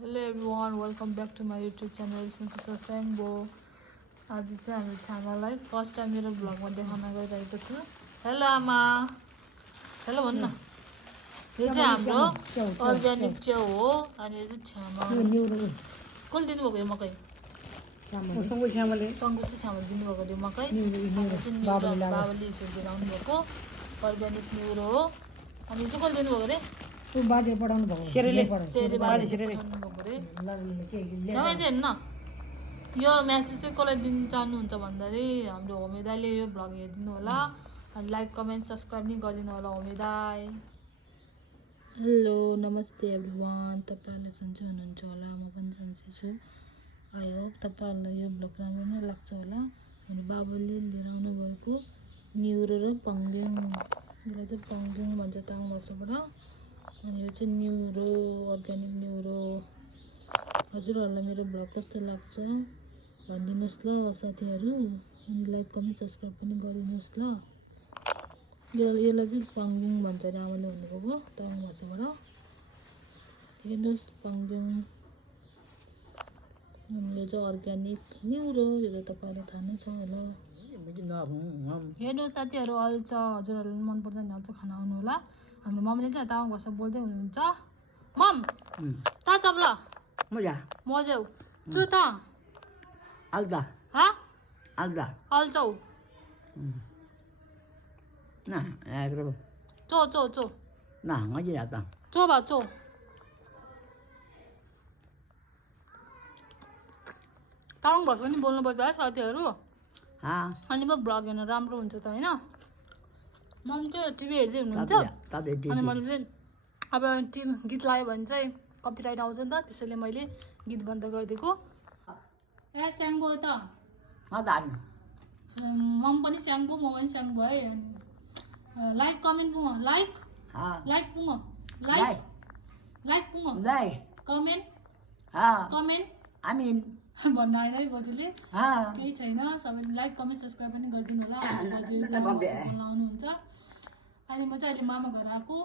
Hello everyone, welcome back to my YouTube channel Simple Sangbo. आज चाहिँ हाम्रो छामालाई first time मेरो भ्लगमा देखाउन गइरहेको छु। हेलो आमा, हेलो भन्न। यो चाहिँ हाम्रो अर्ग्यानिक च्याउ हो अनि यो चाहिँ छामा कसले दिनुभएको यो मकै? सङ्गु छामा दिनुभएको यो मकै बाबाले हिजो आउनु भएको अर्ग्यानिक न्युरो हो। अनि यो चाहिँ कसले दिनुभएको रे? तू बाजे पढाउनु भएको यो म्यासेज चाहिँ कसलाई दिन चाहनुहुन्छ भन्दाखेरि हाम्रो होमे दाइले यो भ्लग हेरिदिनु होला अनि लाइक कमेन्ट सब्सक्राइब नि गरिदिनु होला होमे दाइ। हेलो नमस्ते एभ्रिवान, तपाईँहरूले सन्चै हुनुहुन्छ होला, म पनि सन्चै छु। आई होप तपाईँहरूलाई यो भ्लग राम्रो नै लाग्छ होला। अनि बाबुले लिएर आउनुभएको न्युरो र पङ्गेङ, यसलाई चाहिँ पङ्गेङ भन्छ तामाङ भाषाबाट। अनि यो चाहिँ न्युरो अर्ग्यानिक न्युरो। हजुरहरूलाई मेरो भ्लग कस्तो लाग्छ भनिदिनुहोस् ल साथीहरू, अनि लाइक कमेन्ट सब्सक्राइब पनि गरिदिनुहोस् ल। यसलाई चाहिँ पङ्गेङ भन्छ अरे आमाले भन्नुभएको तामाङ भाषाबाट। हेर्नुहोस् पङ्गेङ। अनि यो चाहिँ अर्ग्यानिक न्युरो, यो त तपाईँलाई थाहा नै छ होला। हेर्नुहोस् साथीहरू अल्छ, हजुरहरूलाई मन पर्दैन भने अल्छ खाना आउनु होला। हाम्रो मम्मीले चाहिँ तामाङ भाषा बोल्दै हुनुहुन्छ। मम ता चप्ला मजा मजाउ चुता आल्दा हा आल्दा अल्चौ nah agro चो चो चो nah ngaji datang चो बा चो। तामाङ भाषा पनि बोल्नुपर्छ है साथीहरू। अनि म भ्लग हेर्न राम्रो हुन्छ त होइन। मम चाहिँ टिभी हेर्दै हुनुहुन्छ अनि मैले चाहिँ अब गीत लगायो भने चाहिँ कपिराइट आउँछ नि त, त्यसैले मैले गीत बन्द गरिदिएको। ए स्याङ्गो त मम पनि स्याङ्गो म पनि स्याङ्गो है। अनि लाइक कमेन्ट पुङ लाइक लाइक पुङ लाइक लाइक पुङ कमेन्ट कमेन्ट amin भन्न आएन है बजुले। केही छैन, सबैले लाइक कमेन्ट सब्सक्राइब पनि गरिदिनु होला। आउनुहुन्छ। अनि म चाहिँ अहिले मामा घर आएको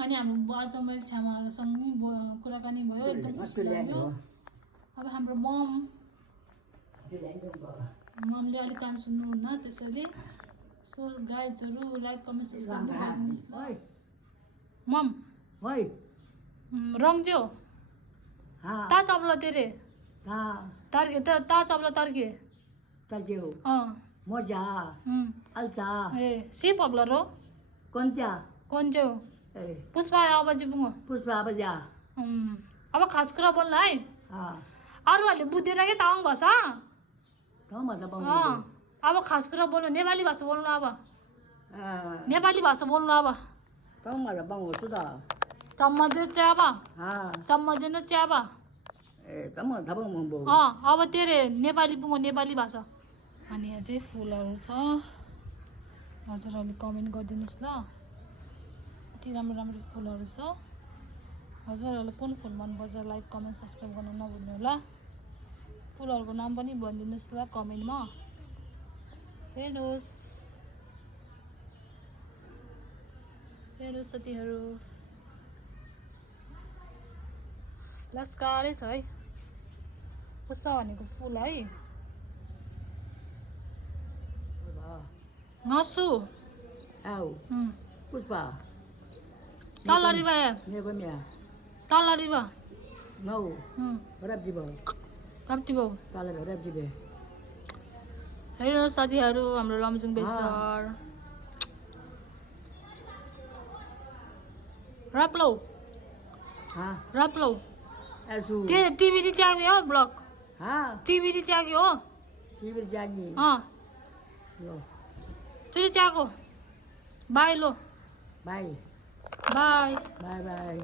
अनि हाम्रो आज मैले छामाहरूसँग कुराकानी भयो, एकदम खुसी लाग्यो। अब हाम्रो ममले अलिक कान सुन्नुहुन्न, त्यसैले सो गाइजहरू लाइक कमेन्ट सब्सक्राइब गरिदिनुहोस् ल। मम रङ्ज्यो ता चप्ला तेरे तार्के ता चप्ला तार्के tarjeu अँ moja alza ए सी पग्ला रो konja कन्ज्यो पुष्पा आवाजी पुङ्गो puspa abaja अब खास कुरा बोल्नु है। अरूहरूले बुझ्दैन कि तामाङ भाषा। tahu masa bang अब खास कुरा बोल्नु, नेपाली भाषा बोल्नु। अब नेपाली भाषा बोल्नु। अब tahu masa bang sudah चम्मच च्याबा चम्मच न च्याबा tahu tahu bang bo अब तेरे नेपाली पुङ्गो नेपाली भाषा। अनि यहाँ चाहिँ फुलहरू छ, हजुरहरूले कमेन्ट गरिदिनुहोस् ल। यति राम्रो राम्रो फुलहरू छ। हजुरहरूलाई कुन फुल मनपर्छ लाइक कमेन्ट सब्सक्राइब गर्न नभुल्नु होला। फुलहरूको नाम पनि भनिदिनुहोस् ल कमेन्टमा। हेर्नुहोस् हेर्नुहोस् साथीहरू लस्कारै छ है। पुष्पा भनेको फुल है। नसु puspa तल रिबा ni apa ni तल रिबा mau berap jiba कम्ती भाउ। kalau berap jiba हेर्नुहोस् साथीहरू हाम्रो लमजुङ बेसर राप्लो राप्लो asu टिभी च्याग्यो हो ब्लग टिभी च्याग्यो हो cibir janji lo त्यो च्याको बाई लो bye बाई bye bye